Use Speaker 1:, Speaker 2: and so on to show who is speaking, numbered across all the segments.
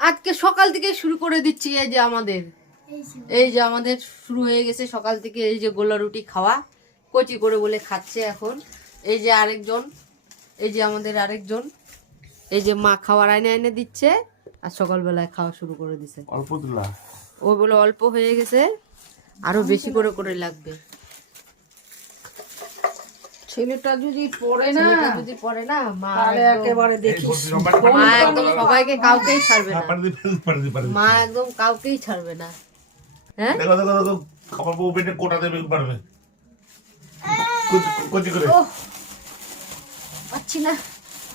Speaker 1: আজকে সকাল থেকে শুরু করে দিচ্ছি এই যে আমাদের। এই যে আমাদের শুরু হয়ে গেছে সকাল থেকে এই যে গোলা রুটি খাওয়া কচি করে বলে খাচ্ছে এখন। এই যে আরেকজন এই যে আমাদের আরেকজন এই যে মা খাওয়ার আইনে আইনে দিচ্ছে আর সকালবেলায় খাওয়া শুরু করে দিছে।
Speaker 2: অল্প
Speaker 1: ও বলে অল্প হয়ে গেছে আরও বেশি করে করে লাগবে।
Speaker 3: ছেলেটা যদি পড়ে না
Speaker 1: যদি পড়ে না মা
Speaker 3: একেবারে দেখিস
Speaker 1: মা একদম সবাইকে কাউকেই ছাড়বে না।
Speaker 2: পারে
Speaker 1: মা একদম কাউকেই ছাড়বে না। হ্যাঁ?
Speaker 2: দেখো দেখো দেখো খাবার বউ পেটে কোটা দেবে পারবে কচি- কচি করে।
Speaker 1: পাচ্ছি না।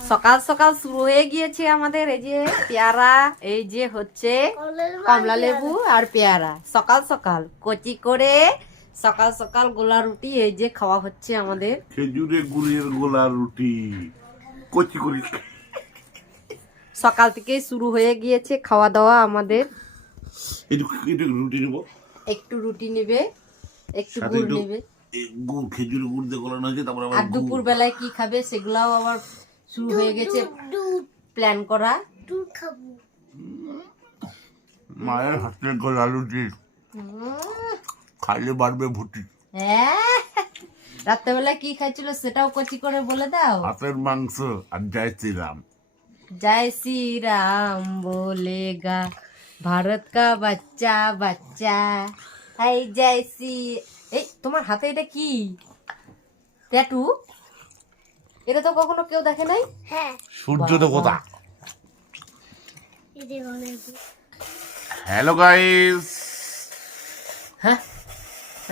Speaker 1: সকাল সকাল শুরু হয়ে গিয়েছে আমাদের এই যে পেয়ারা এই যে হচ্ছে কমলা লেবু আর পেয়ারা। সকাল সকাল কচি করে সকাল সকাল গোলা রুটি এই যে খাওয়া হচ্ছে আমাদের।
Speaker 2: খেজুরে গুড়ের গোলা রুটি। কচি করে
Speaker 1: সকাল থেকে শুরু হয়ে গিয়েছে খাওয়া দাওয়া আমাদের।
Speaker 2: একটু রুটি নেব।
Speaker 1: একটু রুটি নেবে একটু গুড় নেবে।
Speaker 2: এই গুড় খেজুরে গুড় দিয়ে গলানো হয়েছে তারপর আবার
Speaker 1: আর দুপুর বেলায় কি খাবে সেগুলাও আবার শুরু হয়ে গেছে। প্ল্যান করা।
Speaker 2: মায়ের হাতের গোলা রুটি। খাইলে বাড়বে ভুটি।
Speaker 1: হ্যাঁ। রাত্রেবেলা কি খাইছিল সেটাও কচি করে বলে দাও।
Speaker 2: হাতের মাংস আর জয় শ্রীরাম।
Speaker 1: জয় শ্রীরাম বলেগা ভারত কা বাচ্চা বাচ্চা। হাই জয় শ্রী এই তোমার হাতে এটা কি? ট্যাটু? এটা তো কখনো কেউ দেখে নাই? হ্যাঁ।
Speaker 2: সূর্য দেবতা হ্যালো গাইস।
Speaker 1: হ্যাঁ?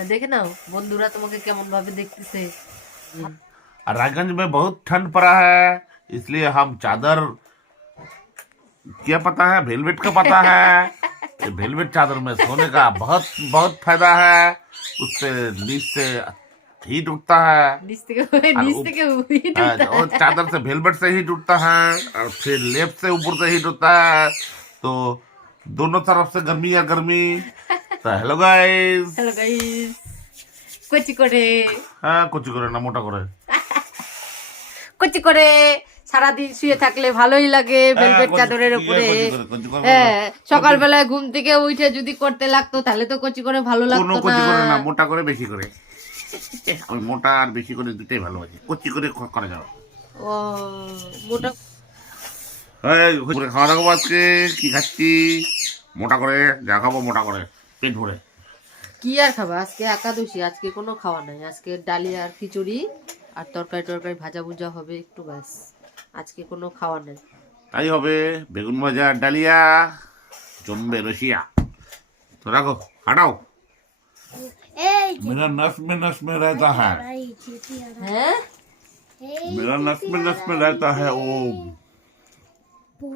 Speaker 1: দেখে নাও বন্ধুরা তোমাকে কেমন ভাবে দেখতেছে
Speaker 2: रायगंज में बहुत ठंड पड़ा है इसलिए हम चादर क्या पता है वेलवेट का पता है ये वेलवेट चादर में सोने का बहुत बहुत फायदा है उससे नीच से हीट उठता है
Speaker 1: নিচ থেকে
Speaker 2: আর
Speaker 1: নিচ
Speaker 2: উপ-
Speaker 1: থেকে উড়িয়ে
Speaker 2: और
Speaker 1: দিতে
Speaker 2: और चादर से वेलवेट से हीट उठता है और फिर लेप से ऊपर से हीट होता है तो दोनों तरफ से गर्मी या गर्मी তা হ্যালো গাইস
Speaker 1: হ্যালো গাইস কচি করে।
Speaker 2: হ্যাঁ কচি করে না মোটা করে।
Speaker 1: কচি করে। সারাদিন শুয়ে থাকলে ভালোই লাগে হ্যাঁ,
Speaker 2: ভেলভেট
Speaker 1: চাদরের উপরে। হ্যাঁ, সকালবেলায় ঘুম থেকে উঠে যদি করতে লাগতো তাহলে তো কচি করে ভালো লাগতো
Speaker 2: না। মোটা করে বেশি করে। ওই মোটা আর বেশি করে দুটোই ভালো আছে কচি করে করা যাবে।
Speaker 1: ও মোটা।
Speaker 2: হ্যাঁ খাওয়া দাওয়া আজকে কি খাচ্ছি মোটা করে যা খাব মোটা করে। পেট ভরে
Speaker 1: কি আর খাবা আজকে একাদশী আজকে কোনো খাওয়া নাই আজকে ডালিয়া আর খিচুড়ি আর তরকারি টরকারি ভাজা ভুজা হবে একটু ব্যাস আজকে কোনো খাওয়া নেই
Speaker 2: তাই হবে বেগুন ভাজা ডালিয়া জমবে রসিয়া তো রাখো হাঁটাও मेरा नस में नस में रहता है
Speaker 1: হ্যাঁ
Speaker 2: मेरा नस में नस में रहता है ओम
Speaker 1: ও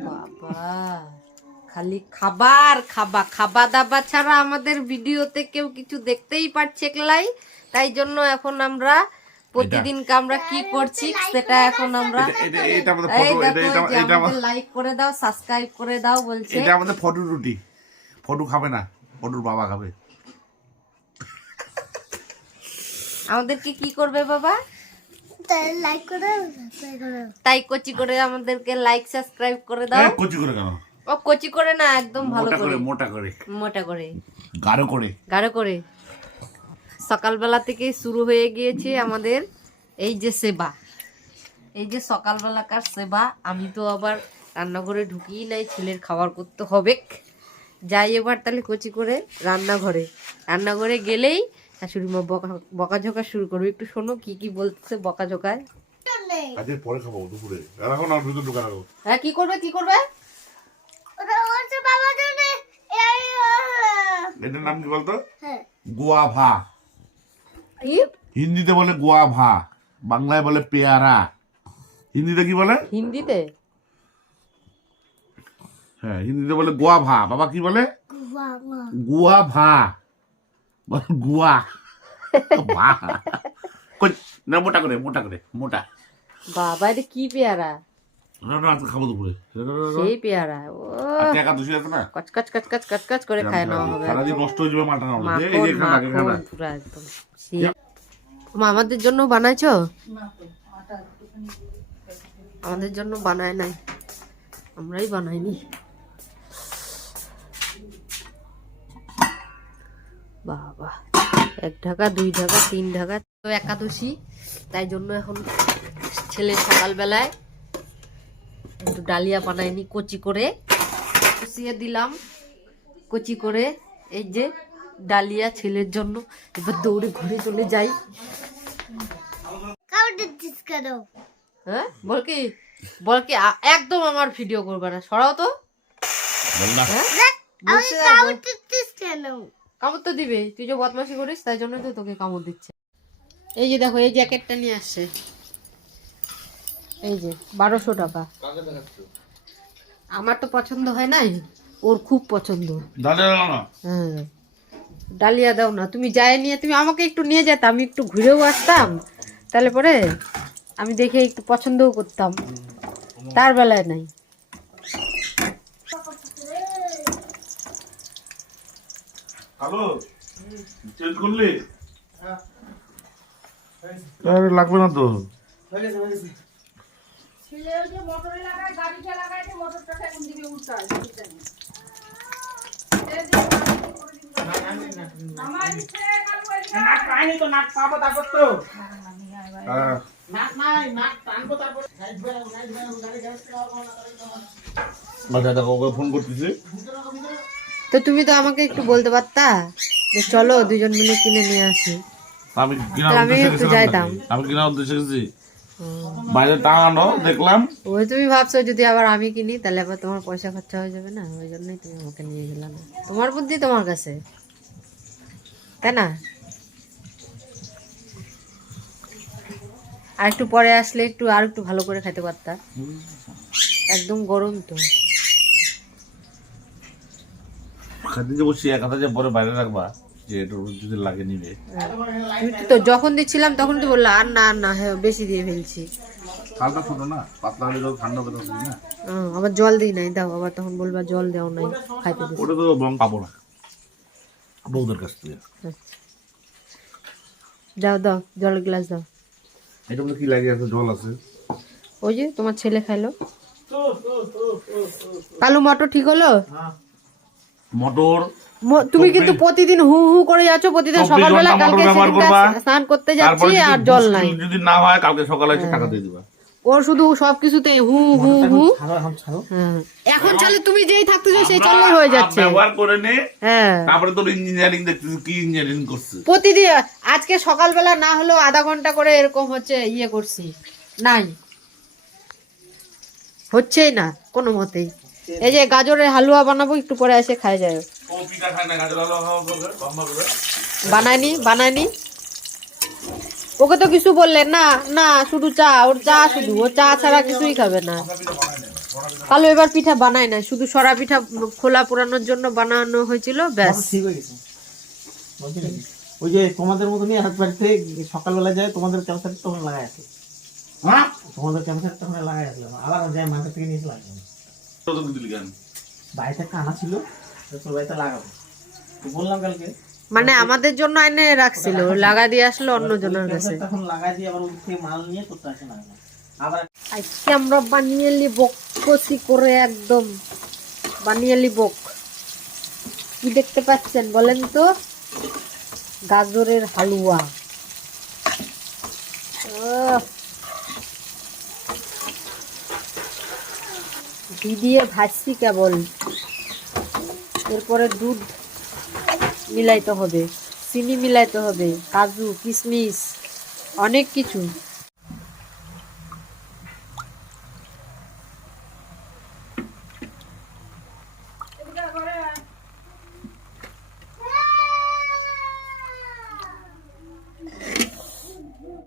Speaker 1: বাবা খালি খাবার খাবা খাবা দাবা ছাড়া আমাদের ভিডিওতে কেউ কিছু দেখতেই পারছে ক্লাই। তাই জন্য এখন আমরা প্রতিদিন আমরা কি করছি সেটা এখন আমরা লাইক করে দাও সাবস্ক্রাইব করে দাও বলছে।
Speaker 2: এটা আমাদের ফটো রুটি। ফটো খাবে না ফটোর বাবা খাবে।
Speaker 1: আমাদেরকে কি করবে বাবা? তাই কচি করে আমাদেরকে লাইক সাবস্ক্রাইব করে দাও।
Speaker 2: কচি করে কেন?
Speaker 1: ও কচি করে না একদম ভালো করে।
Speaker 2: মোটা করে।
Speaker 1: মোটা করে।
Speaker 2: গাঢ় করে।
Speaker 1: গাঢ় করে। সকালবেলা থেকে শুরু হয়ে গিয়েছে আমাদের এই যে সেবা। এই যে সকালবেলাকার সেবা আমি তো আবার রান্নাঘরে ঢুকিয়ে নাই ছেলের খাবার করতে হবে। যাই এবার তাহলে কচি করে রান্নাঘরে। রান্নাঘরে গেলেই শাশুড়ি মা বকা বকাঝকা শুরু করবে। একটু শোনো কি কি বলতেছে বকাঝকায়?
Speaker 2: আজকে পরে খাব দুপুরে। রাখো না দুটো দোকান
Speaker 1: হ্যাঁ কি করবে কি করবে?
Speaker 2: এটার নাম কি বলতো? গোয়াভা।
Speaker 1: কি?
Speaker 2: হিন্দিতে বলে গোয়াভা বাংলায় বলে পেয়ারা। হিন্দিতে কি বলে?
Speaker 1: হিন্দিতে?
Speaker 2: হ্যাঁ হিন্দিতে বলে গোয়াভা। বাবা কি বলে? গুয়াভা। গুয়া। ভা। কই, না মোটা করে মোটা করে মোটা।
Speaker 1: বাবা এটা কি পেয়ারা?
Speaker 2: খাব দুপুরে।
Speaker 1: সেই পেয়ারা ও।
Speaker 2: আছে না?
Speaker 1: করে খায় নেওয়া হবে
Speaker 2: সারাদিন নষ্ট হয়ে যাবে মাথা নাড়ো এই যে
Speaker 1: মাখন
Speaker 2: এখানে রাখ, এখানে
Speaker 1: মাখন
Speaker 2: রাখ।
Speaker 1: পুরো একদম। সেই- মা, আমাদের জন্য বানাইছো? আমাদের জন্য বানায় নাই। আমরাই বানাইনি। বাবা এক ঢাকা দুই ঢাকা তিন ঢাকা। তো একাদশী তাই জন্য এখন ছেলে সকালবেলায় একটু ডালিয়া বানাই নি কচি করে। কুচিয়ে দিলাম। কচি করে এই যে ডালিয়া ছেলের জন্য। এবার দৌড়ে ঘুরে চলে যাই। হ্যাঁ? বল কি? বল কি একদম আমার ভিডিও সরাও তো। হ্যাঁ? কামড় তো দিবে। তুই যে করিস তাই জন্য তো তোকে কামড় দিচ্ছে। এই যে দেখো এই জ্যাকেটটা নিয়ে আসছে। এই যে বারোশো টাকা। আমার তো পছন্দ হয় নাই ওর খুব পছন্দ। হ্যাঁ ডালিয়া দাও না। তুমি যায় নিয়ে তুমি আমাকে একটু নিয়ে যেত আমি একটু ঘুরেও আসতাম। তাহলে পরে আমি দেখে একটু পছন্দও করতাম। তার বেলায় নাই।
Speaker 2: লাগবে না তো। হ্যাঁ
Speaker 1: তো তুমি তো আমাকে একটু বলতে পারতা যে চলো দুজন মিলে কিনে নিয়ে আসি।
Speaker 2: আমি
Speaker 1: আমি একটু যাইতাম।
Speaker 2: আমি কিনা উদ্দেশ্যে গেছি। বাইরে টাঙানো দেখলাম।
Speaker 1: ওই তুমি ভাবছ যদি আবার আমি কিনি তাহলে আবার তোমার পয়সা খরচা হয়ে যাবে না? ওই জন্যই তুমি আমাকে নিয়ে গেলে না। তোমার বুদ্ধি তোমার কাছে। তাই না? আর একটু পরে আসলে একটু আর একটু ভালো করে খেতে পারতাম একদম গরম তো।
Speaker 2: যে বসি এক হাতে যে পরে বাইরে রাখবা। যে একটু যদি লাগে নিবে।
Speaker 1: তো যখন দিচ্ছিলাম তখন তো বললা আর না না হ্যাঁ বেশি দিয়ে ফেলছি।
Speaker 2: ঠান্ডা ছোট না? পাতলা হলে ঠান্ডা করে না?
Speaker 1: আবার জল দিই নাই দাও আবার তখন বলবা জল দেও নাই খাইতে
Speaker 2: ওটা তো বং পাবো না। বৌদের কাছ থেকে।
Speaker 1: দাও দাও জলের গ্লাস দাও।
Speaker 2: এটা কি লাগে আছে জল আছে?
Speaker 1: ওই যে তোমার ছেলে খাইলো। কালু মটর ঠিক হলো?
Speaker 2: মোটর
Speaker 1: তুমি কিন্তু প্রতিদিন হু হু করে যাচ্ছ প্রতিদিন সকালবেলা কালকে। স্নান করতে যাচ্ছি আর জল নাই।
Speaker 2: যদি না হয় কালকে সকালে এসে টাকা দিয়ে দিবা।
Speaker 1: ওর শুধু সবকিছুতে হু হু হু। হ্যাঁ। এখন চালে তুমি যেই সেই চাললেই হয়ে যাচ্ছে।
Speaker 2: ব্যবহার করে নে
Speaker 1: হ্যাঁ।
Speaker 2: তারপরে তোর ইঞ্জিনিয়ারিং দেখতেছিস কি ইঞ্জিনিয়ারিং করছিস?
Speaker 1: প্রতিদিন আজকে সকালবেলা না হলেও আধা ঘণ্টা করে এরকম হচ্ছে ইয়ে করছি। নাই। হচ্ছেই না কোনো মতেই। এই যে গাজরের হালুয়া বানাবো একটু পরে এসে খাই যায় বানায়নি বানায়নি? ওকে তো কিছু বললেন না না শুধু চা ওর চা শুধু ও চা ছাড়া কিছুই খাবে না। কালো এবার পিঠা বানায় না শুধু সরা পিঠা খোলা পোড়ানোর জন্য বানানো হয়েছিল ব্যাস।
Speaker 4: ঠিক হয়ে গেছে ওই যে তোমাদের মতনই হাত বাড়িতে সকালবেলা যায় তোমাদের ক্যান্সার তখন লাগাই আছে।
Speaker 2: হ্যাঁ
Speaker 4: তোমাদের ক্যান্সার তখন লাগাই আসলাম আবার যায় থেকে নিয়ে
Speaker 2: কেন?
Speaker 4: ছিল তো বাড়িতে লাগাবো। বললাম কালকে।
Speaker 1: মানে আমাদের জন্য এনে রাখছিল লাগা দিয়ে আসলো অন্য জনের কাছে।
Speaker 4: তখন লাগাই দিয়ে আবার ওই মাল নিয়ে করতে আসে না। আবার
Speaker 1: আজকে আমরা বানিয়ে নিব কষি করে একদম। বানিয়ে নিব। কি দেখতে পাচ্ছেন বলেন তো? গাজরের হালুয়া। আহ! ঘি দিয়ে ভাজছি কেবল। এরপরে দুধ মিলাইতে হবে চিনি মিলাইতে হবে কাজু কিশমিশ অনেক কিছু।